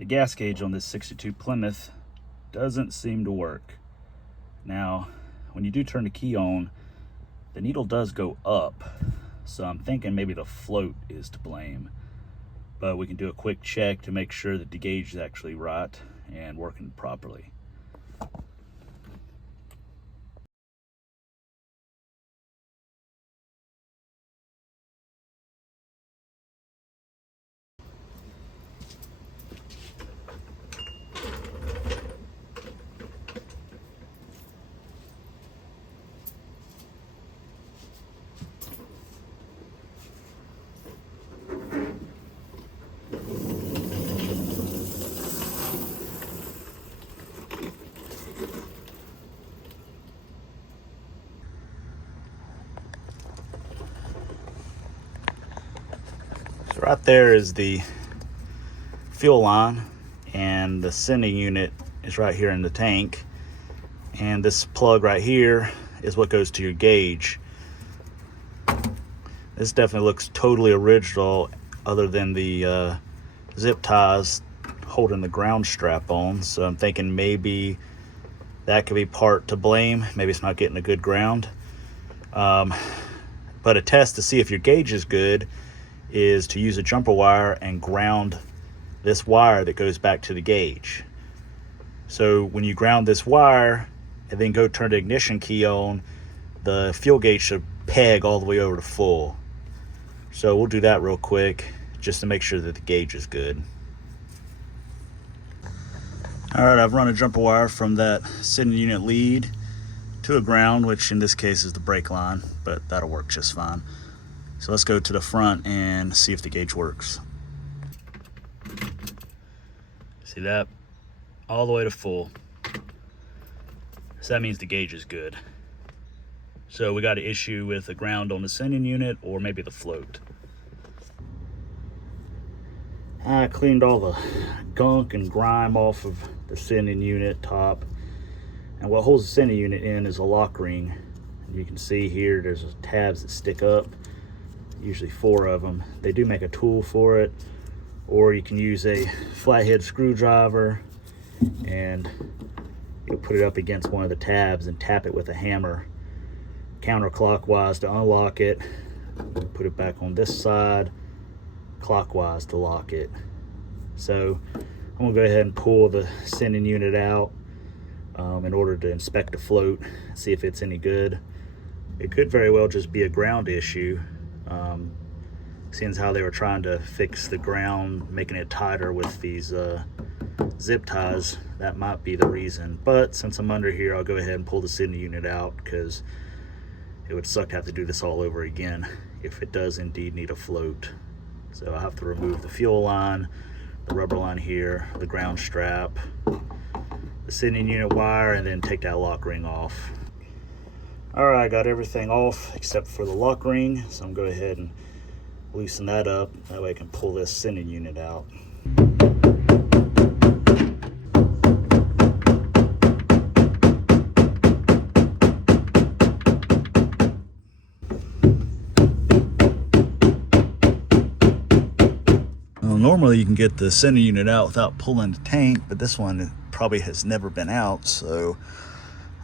The gas gauge on this 62 Plymouth doesn't seem to work. Now, when you do turn the key on, the needle does go up, so I'm thinking maybe the float is to blame. But we can do a quick check to make sure that the gauge is actually right and working properly. So right there is the fuel line, and the sending unit is right here in the tank, and this plug right here is what goes to your gauge. This definitely looks totally original, other than the zip ties holding the ground strap on, so I'm thinking maybe that could be part to blame. Maybe it's not getting a good ground. But a test to see if your gauge is good is to use a jumper wire and ground this wire that goes back to the gauge. So when you ground this wire and then go turn the ignition key on, the fuel gauge should peg all the way over to full. So we'll do that real quick just to make sure that the gauge is good. All right, I've run a jumper wire from that sending unit lead to a ground, which in this case is the brake line, but that'll work just fine. So let's go to the front and see if the gauge works. See that? All the way to full. So that means the gauge is good. So we got an issue with the ground on the sending unit, or maybe the float. I cleaned all the gunk and grime off of the sending unit top. And what holds the sending unit in is a lock ring. You can see here there's tabs that stick up. Usually 4 of them. They do make a tool for it, or you can use a flathead screwdriver and you'll put it up against one of the tabs and tap it with a hammer counterclockwise to unlock it. Put it back on this side clockwise to lock it. So I'm gonna go ahead and pull the sending unit out in order to inspect the float, see if it's any good. It could very well just be a ground issue. Seeing as how they were trying to fix the ground, making it tighter with these zip ties, that might be the reason. But since I'm under here, I'll go ahead and pull the sending unit out, because it would suck to have to do this all over again if it does indeed need a float. So I have to remove the fuel line, the rubber line here, the ground strap, the sending unit wire, and then take that lock ring off. All right, I got everything off except for the lock ring, so I'm going to go ahead and loosen that up. That way I can pull this sending unit out. Well, normally you can get the sending unit out without pulling the tank, but this one probably has never been out, so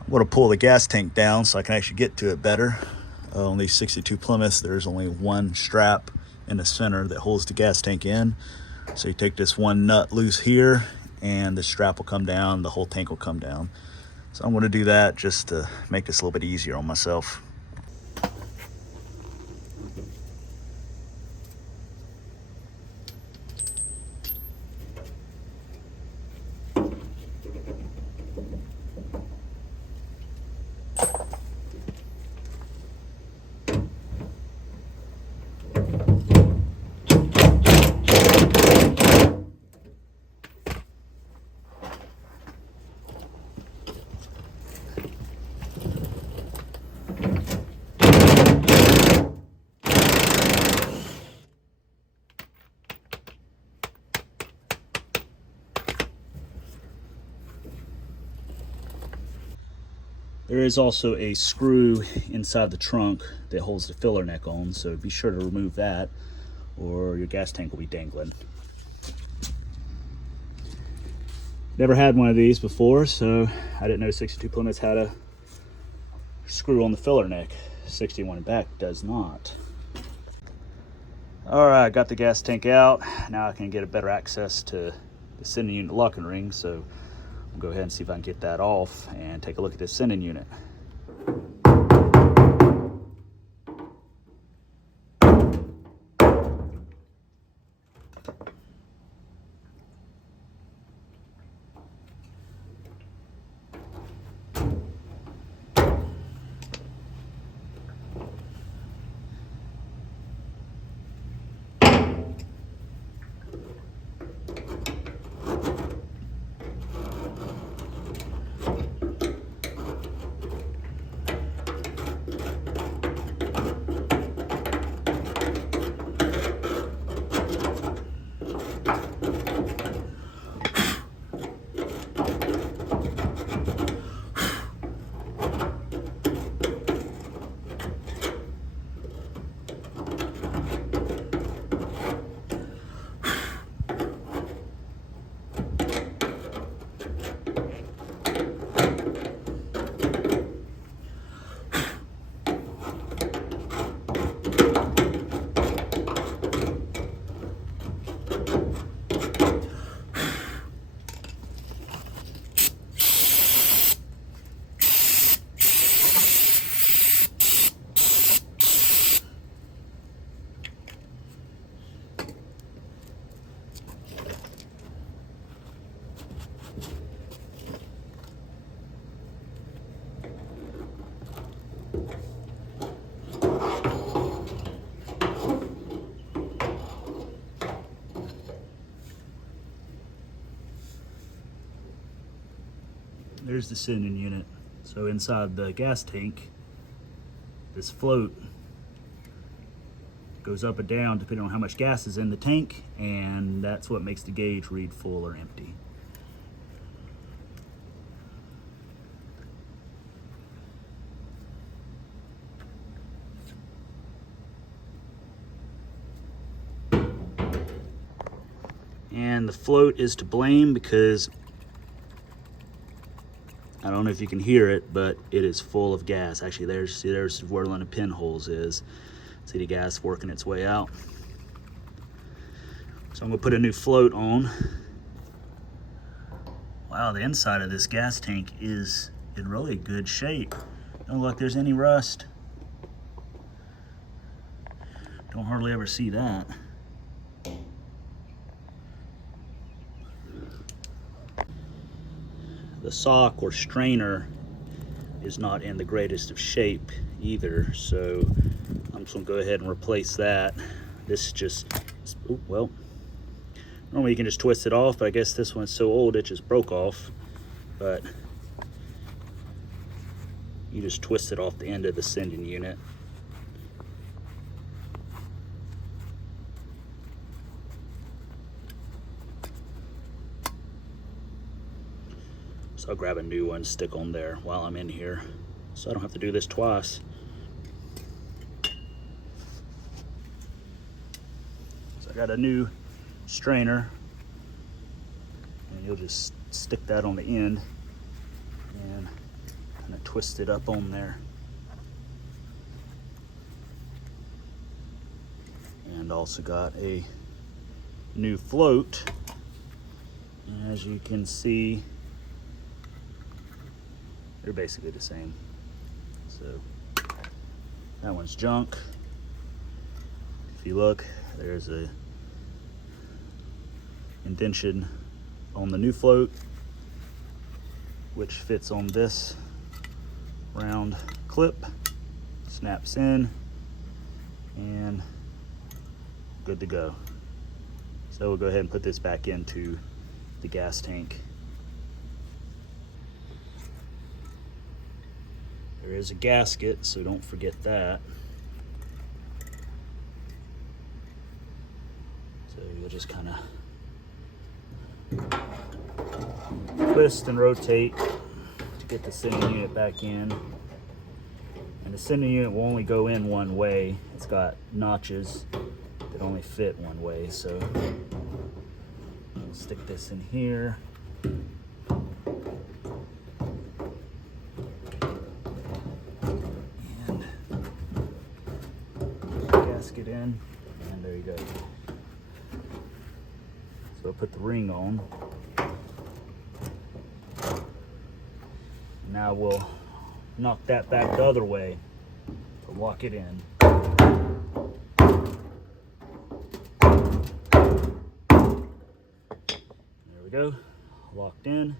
I'm going to pull the gas tank down so I can actually get to it better. On these 62 Plymouths, there's only one strap in the center that holds the gas tank in. So you take this one nut loose here, and the strap will come down, the whole tank will come down. So I'm going to do that just to make this a little bit easier on myself. There is also a screw inside the trunk that holds the filler neck on, so be sure to remove that or your gas tank will be dangling. Never had one of these before, so I didn't know 62 Plymouth had a screw on the filler neck. 61 back does not. All right, got the gas tank out. Now I can get a better access to the sending unit locking ring, so I'll go ahead and see if I can get that off and take a look at this sending unit. There's the sending unit. So inside the gas tank, this float goes up and down depending on how much gas is in the tank, and that's what makes the gauge read full or empty. And the float is to blame because I don't know if you can hear it, but it is full of gas. Actually, there's where one of the pinholes is. See the gas working its way out. So I'm gonna put a new float on. Wow, the inside of this gas tank is in really good shape. Don't look like there's any rust. Don't hardly ever see that. The sock or strainer is not in the greatest of shape either, so I'm just gonna go ahead and replace that. This just, oh, well, normally you can just twist it off, but I guess this one's so old it just broke off. But you just twist it off the end of the sending unit. So I'll grab a new one, stick on there while I'm in here, so I don't have to do this twice. So I got a new strainer, and you'll just stick that on the end and kind of twist it up on there. And also got a new float. As you can see, they're basically the same. So that one's junk. If you look, there's a indention on the new float, which fits on this round clip, snaps in, and good to go. So we'll go ahead and put this back into the gas tank. There is a gasket, so don't forget that. So you'll just kind of twist and rotate to get the sending unit back in. And the sending unit will only go in one way. It's got notches that only fit one way, so I'll stick this in here gasket in, and there you go. So put the ring on. Now we'll knock that back the other way to lock it in. There we go, locked in.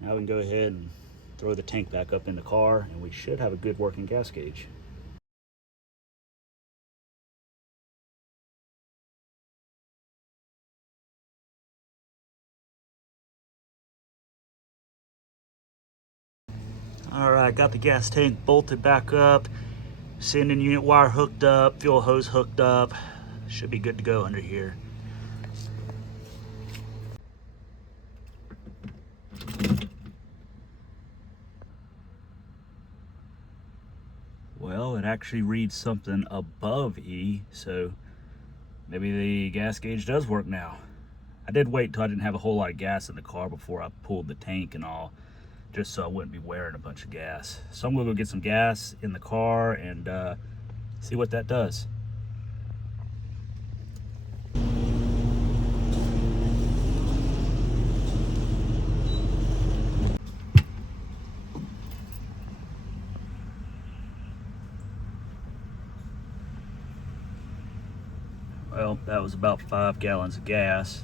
Now we can go ahead and throw the tank back up in the car, and we should have a good working gas gauge. All right, got the gas tank bolted back up, sending unit wire hooked up, fuel hose hooked up. Should be good to go under here. Well, it actually reads something above E, so maybe the gas gauge does work now. I did wait till I didn't have a whole lot of gas in the car before I pulled the tank and all, just so I wouldn't be wearing a bunch of gas. So I'm gonna go get some gas in the car and see what that does. Well, that was about 5 gallons of gas.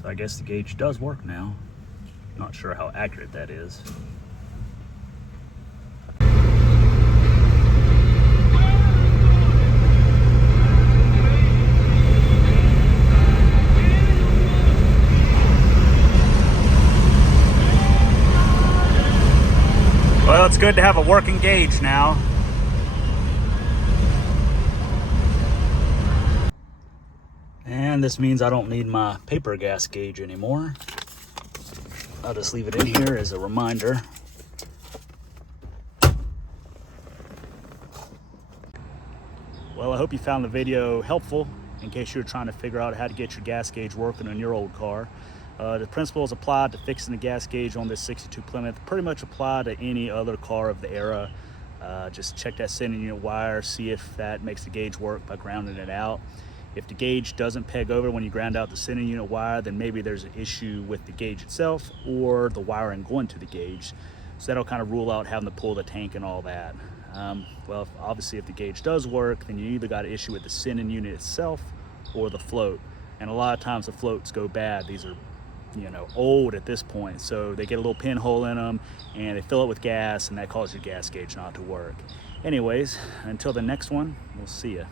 So I guess the gauge does work now. Not sure how accurate that is. Well, it's good to have a working gauge now. And this means I don't need my paper gas gauge anymore. I'll just leave it in here as a reminder. Well, I hope you found the video helpful in case you're trying to figure out how to get your gas gauge working on your old car. The principles applied to fixing the gas gauge on this 62 Plymouth pretty much apply to any other car of the era. Just check that sending unit wire, see if that makes the gauge work by grounding it out. If the gauge doesn't peg over when you ground out the sending unit wire, then maybe there's an issue with the gauge itself or the wiring going to the gauge. So that'll kind of rule out having to pull the tank and all that. Well, obviously if the gauge does work, then you either got an issue with the sending unit itself or the float. And a lot of times the floats go bad. These are, you know, old at this point, so they get a little pinhole in them and they fill it with gas, and that causes your gas gauge not to work. Anyways, until the next one, we'll see ya.